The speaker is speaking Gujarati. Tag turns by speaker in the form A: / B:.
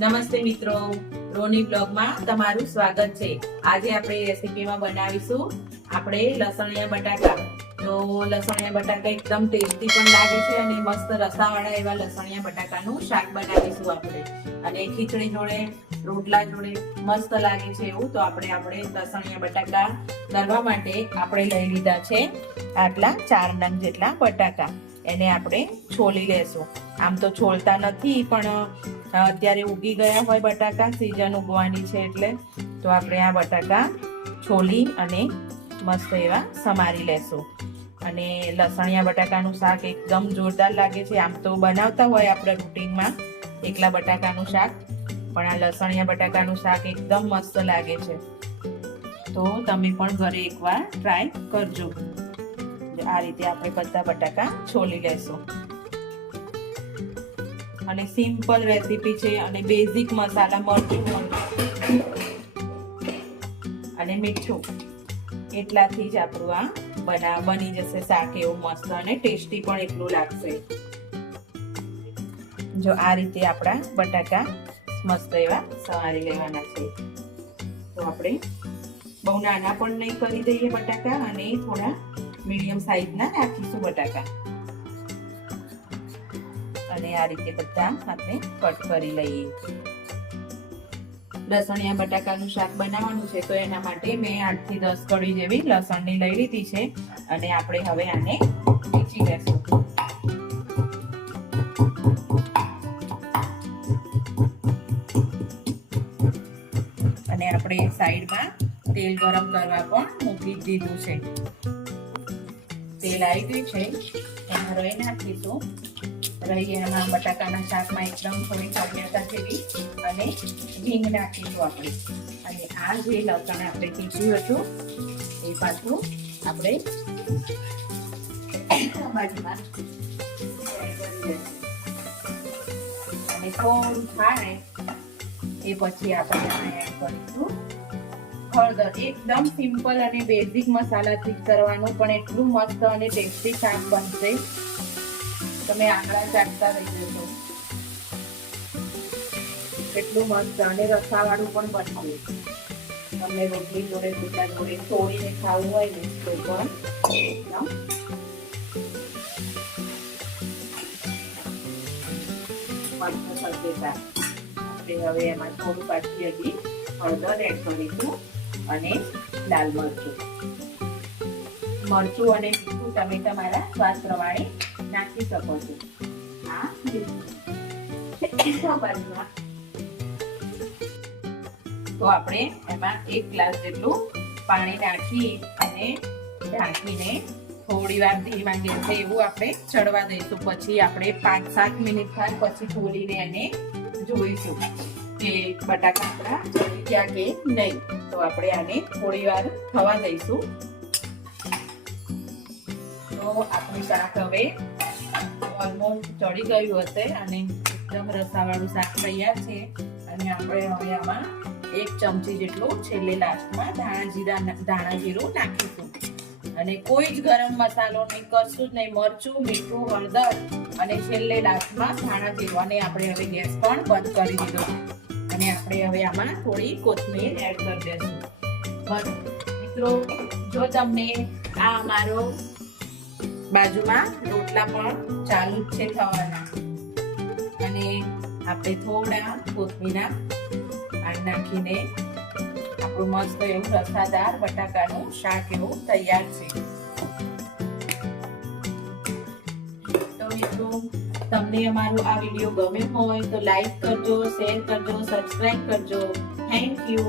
A: નમસ્તે મિત્રો, રોની બ્લોગમાં તમારું સ્વાગત છે. આજે આપણે રેસીપીમાં બનાવીશું આપણે લસણિયા બટાકા. તો લસણિયા બટાકા એકદમ ટેસ્ટી પણ લાગે છે અને મસ્ત રસાવાળા એવા લસણિયા બટાકાનું શાક બનાવીશું આપણે. અને ખીચડી જોડે, રોટલા જોડે મસ્ત લાગે છે એવું, તો આપણે આપણે લસણિયા બટાકા કરવા માટે આપણે લઈ લીધા છે આટલા ચાર નંગ જેટલા બટાકા. એને આપણે છોલી લેશું. આમ તો છોલતા નથી, પણ અત્યારે ઉગી ગયા હોય બટાકા સિઝન ઉગવાની છે એટલે, તો આપણે આ બટાકા છોલી અને મસ્ત એવા સમારી લેશું. અને લસણિયા બટાકાનું શાક એકદમ જોરદાર લાગે છે. આમ તો બનાવતા હોય આપણે રૂટિનમાં એકલા બટાકાનું શાક, પણ આ લસણિયા બટાકાનું શાક એકદમ મસ્ત લાગે છે. તો તમે પણ ઘરે એકવાર ટ્રાય કરજો. આ રીતે આપણે બધા બટાકા છોલી લેશું. અને સિમ્પલ રેસીપી છે અને બેઝિક મસાલા મરચું અને મીઠું. એટલાથી જ આપણું આ બના, બની જશે શાક એવું મસ્ત અને ટેસ્ટી પણ એટલું લાગશે. જો આ રીતે આપણા બટાકા મસ્ત એવા સવારી લેવાના છે. તો આપણે બહુ નાના પણ નહીં કરી દઈએ બટાકા અને થોડા મીડિયમ સાઈઝના રાખીશું બટાકા. અને આ રીતે બધા આપણે કટ કરી લઈએ લસણિયા બટાકાનું શાક બનાવવાનું છે, તો એના માટે મેં આઠથી દસ કડી જેવી લસણની લઈ લીધી છે અને આપણે હવે આને પીચી લેશું. અને આપણે સાઈડમાં તેલ ગરમ કરવા પણ મૂકી દીધું છે. તેલ આવી ગયું છે એમાં રહી નાખીશું. રહી એમાં બટાકાના શાકમાં એકદમ થોડી કન્યાતા જેવી અને હિંગ નાખીશું આપણે. અને આ જે લસણ આપણે કીધું હતું, એ પાછું આપણે બાજુમાં અને કોણ થાય એ પછી આપણે હળદર, એકદમ સિમ્પલ અને બેઝિક મસાલાથી જ કરવાનું, પણ એટલું મસ્ત અને ટેસ્ટી શાક બનશે. તમે આંગળા ચાટતા રહી જશો. કેટલું મસ્ત અને રસાવાળું પણ બનશે તમને રોટલી જોડે રોટલા જોડે તોડીને ખાવું હોય ને, તો પણ મસ્ત થશે આપણે હવે એમાં થોડું પાછી હજી હળદર એડ કરીશું અને લાલ મરચું. મરચું અને મીઠું તમે તમારા સ્વાદ પ્રમાણે નાખી શકો છો. તો આપણે એમાં એક ગ્લાસ જેટલું પાણી નાખી અને ઢાંકીને થોડી વાર ધીમા ગેસે એવું આપણે ચડવા દઈશું. પછી આપણે પાંચ સાત મિનિટ બાદ પછી ખોલીને એને જોઈશું કે બટાકા આપણા ગયા કે નહીં. તો આપણે આને થોડી વાર થવા દઈશું. તો આપણું શાક હવે ઓલમોસ્ટ ચડી ગયું હશે અને એકદમ રસાવાળું શાક તૈયાર છે. અને આપણે હવે આમાં એક ચમચી જેટલું છેલ્લે લાસ્ટમાં ધાણા જીરા ધાણા જીરું નાખીશું. અને કોઈ જ ગરમ મસાલો નહીં કરશું જ નહીં, મરચું, મીઠું, હળદર અને છેલ્લે લાસ્ટમાં ધાણા જીરું. અને આપણે હવે ગેસ પણ બંધ કરી દીધો અને આપણે હવે આમાં થોડી કોથમીર એડ કરી દઈશું બસ, મિત્રો, જો તમને આ અમારો બાજુમાં રોટલા પણ ચાલુ છે થવાના. અને આપણે થોડા કોથમીના પાન નાખીને આપણું મસ્ત એવું રસાદાર બટાકાનું શાક એવું તૈયાર છે. તો તમને અમારો આ વીડિયો ગમ્યો હોય તો લાઈક કરજો, શેર કરજો સબસ્ક્રાઇબ કરજો. Thank you.